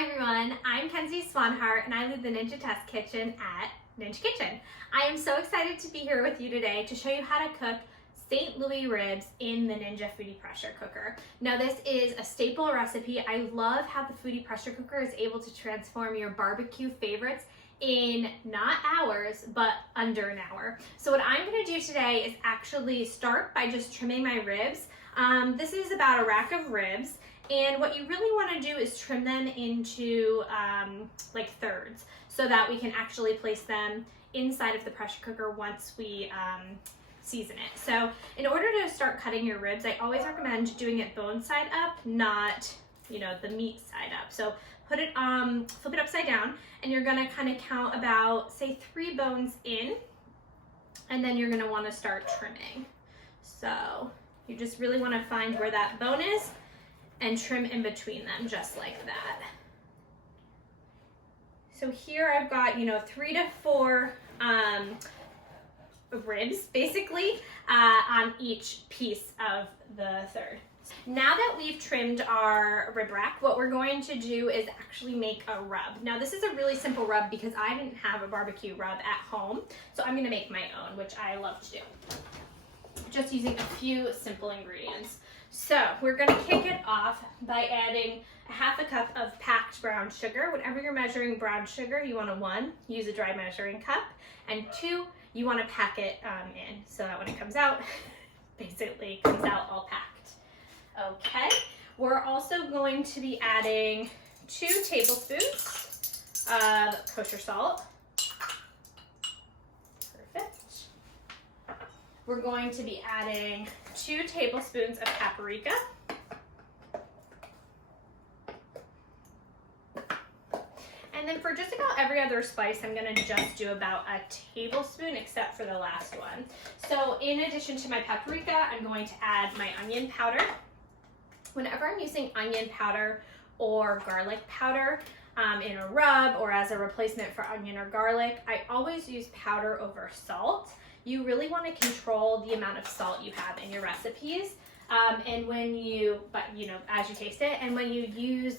Hi everyone, I'm Kenzie Swanhart and I lead the Ninja Test Kitchen at Ninja Kitchen. I am so excited to be here with you today to show you how to cook St. Louis ribs in the Ninja Foodi Pressure Cooker. Now this is a staple recipe. I love how the Foodi Pressure Cooker is able to transform your barbecue favorites in not hours, but under an hour. So what I'm gonna do today is actually start by just trimming my ribs. This is about a rack of ribs. And what you really want to do is trim them into like thirds so that we can actually place them inside of the pressure cooker once we season it. So in order to start cutting your ribs, I always recommend doing it bone side up, not, the meat side up. So put it, flip it upside down, and you're gonna kind of count about, say, 3 bones in, and then you're gonna want to start trimming. So you just really want to find where that bone is and trim in between them just like that. So here I've got, 3 to 4 ribs basically on each piece of the third. Now that we've trimmed our rib rack, what we're going to do is actually make a rub. Now this is a really simple rub because I didn't have a barbecue rub at home, so I'm gonna make my own, which I love to do. Just using a few simple ingredients. So we're gonna kick it off by adding a 1/2 cup of packed brown sugar. Whenever you're measuring brown sugar, you wanna 1, use a dry measuring cup, and 2, you wanna pack it in so that when it comes out, basically comes out all packed. Okay, we're also going to be adding 2 tablespoons of kosher salt. Perfect. We're going to be adding 2 tablespoons of paprika. And then for just about every other spice, I'm gonna just do about a tablespoon except for the last one. So in addition to my paprika, I'm going to add my onion powder. Whenever I'm using onion powder or garlic powder in a rub or as a replacement for onion or garlic, I always use powder over salt. You really want to control the amount of salt you have in your recipes, and when you, as you taste it, and when you use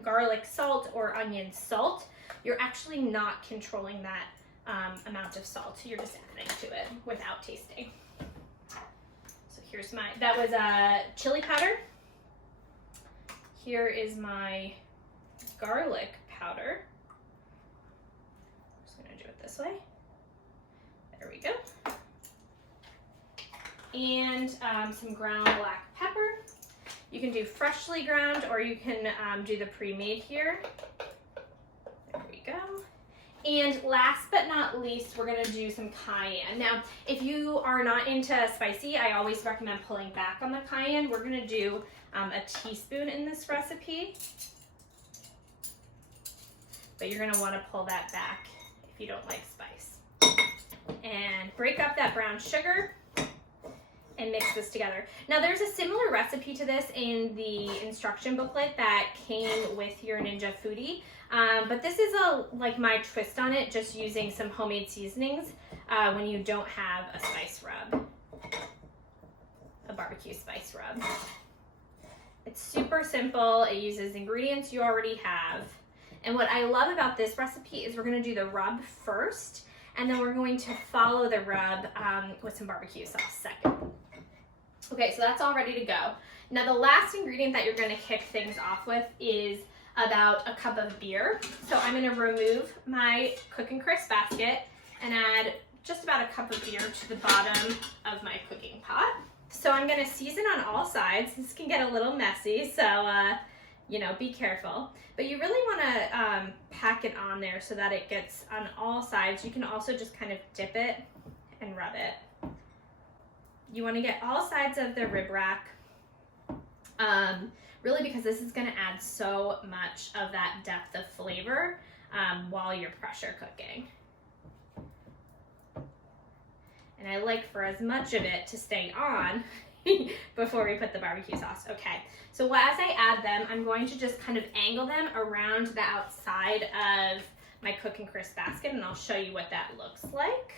garlic salt or onion salt, you're actually not controlling that amount of salt. You're just adding to it without tasting. So here's that was chili powder. Here is my garlic powder. I'm just gonna do it this way. There we go. And some ground black pepper. You can do freshly ground or you can do the pre-made here. There we go. And last but not least, we're gonna do some cayenne. Now, if you are not into spicy, I always recommend pulling back on the cayenne. We're gonna do a teaspoon in this recipe. But you're gonna wanna pull that back if you don't like spice. And break up that brown sugar and mix this together. Now there's a similar recipe to this in the instruction booklet that came with your Ninja Foodi, but this is like my twist on it, just using some homemade seasonings when you don't have a spice rub, a barbecue spice rub. It's super simple. It uses ingredients you already have. And what I love about this recipe is we're gonna do the rub first, and then we're going to follow the rub with some barbecue sauce second. Okay, so that's all ready to go. Now the last ingredient that you're gonna kick things off with is about a cup of beer. So I'm gonna remove my cooking crisp basket and add just about a cup of beer to the bottom of my cooking pot. So I'm gonna season on all sides. This can get a little messy, so be careful. But you really wanna pack it on there so that it gets on all sides. You can also just kind of dip it and rub it. You wanna get all sides of the rib rack, really because this is gonna add so much of that depth of flavor while you're pressure cooking. And I like for as much of it to stay on before we put the barbecue sauce. Okay, so as I add them, I'm going to just kind of angle them around the outside of my cooking crisp basket, and I'll show you what that looks like.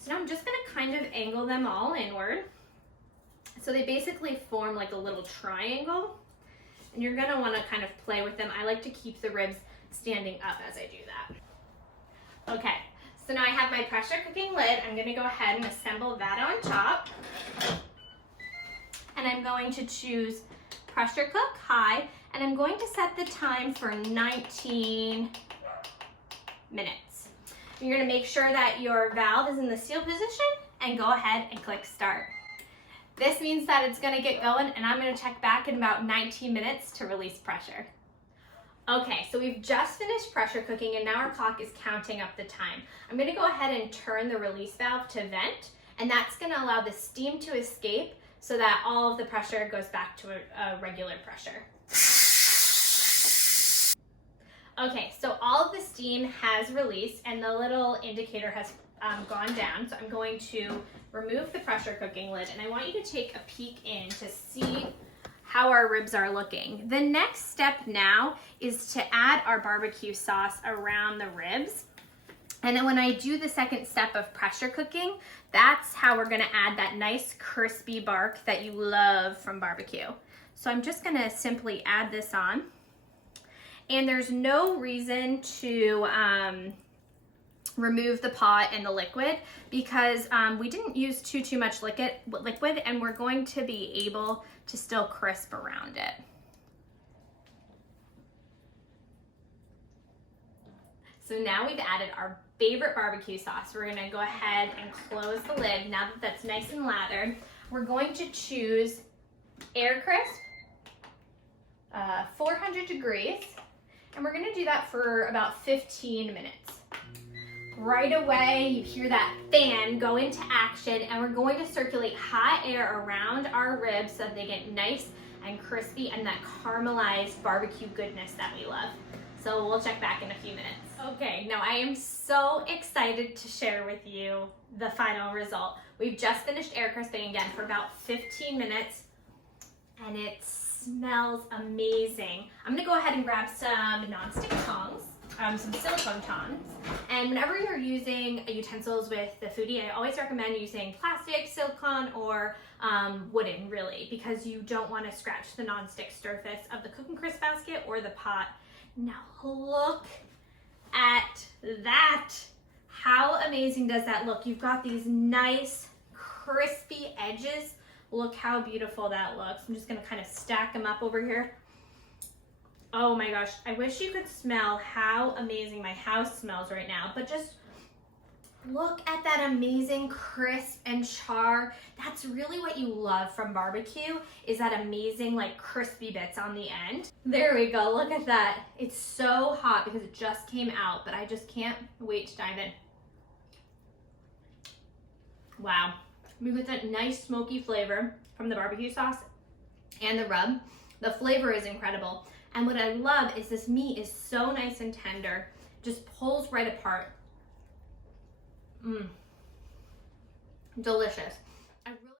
So now I'm just gonna kind of angle them all inward. So they basically form like a little triangle. And you're gonna wanna kind of play with them. I like to keep the ribs standing up as I do that. Okay, so now I have my pressure cooking lid. I'm gonna go ahead and assemble that on top. And I'm going to choose pressure cook high, and I'm going to set the time for 19 minutes. You're gonna make sure that your valve is in the seal position and go ahead and click start. This means that it's gonna get going, and I'm gonna check back in about 19 minutes to release pressure. Okay, so we've just finished pressure cooking and now our clock is counting up the time. I'm gonna go ahead and turn the release valve to vent, and that's gonna allow the steam to escape so that all of the pressure goes back to a regular pressure. Okay, so all of the steam has released and the little indicator has gone down. So I'm going to remove the pressure cooking lid, and I want you to take a peek in to see how our ribs are looking. The next step now is to add our barbecue sauce around the ribs. And then when I do the second step of pressure cooking, that's how we're gonna add that nice crispy bark that you love from barbecue. So I'm just gonna simply add this on. And there's no reason to remove the pot and the liquid because we didn't use too much liquid, and we're going to be able to still crisp around it. So now we've added our favorite barbecue sauce. We're gonna go ahead and close the lid. Now that that's nice and lathered, we're going to choose air crisp, 400 degrees, and we're gonna do that for about 15 minutes. Right away, you hear that fan go into action, and we're going to circulate hot air around our ribs so that they get nice and crispy and that caramelized barbecue goodness that we love. So we'll check back in a few minutes. Okay, now I am so excited to share with you the final result. We've just finished air crisping again for about 15 minutes, and it smells amazing. I'm gonna go ahead and grab some nonstick tongs, some silicone tongs, and whenever you're using utensils with the foodie, I always recommend using plastic, silicone, or wooden, really, because you don't want to scratch the nonstick surface of the cook and crisp basket or the pot. Now look at that. How amazing does that look? You've got these nice crispy edges. Look how beautiful that looks. I'm just gonna kind of stack them up over here. Oh my gosh, I wish you could smell how amazing my house smells right now, but just look at that amazing crisp and char. That's really what you love from barbecue, is that amazing like crispy bits on the end. There we go, look at that. It's so hot because it just came out, but I just can't wait to dive in. Wow, we get that nice smoky flavor from the barbecue sauce and the rub. The flavor is incredible. And what I love is this meat is so nice and tender, just pulls right apart. Delicious.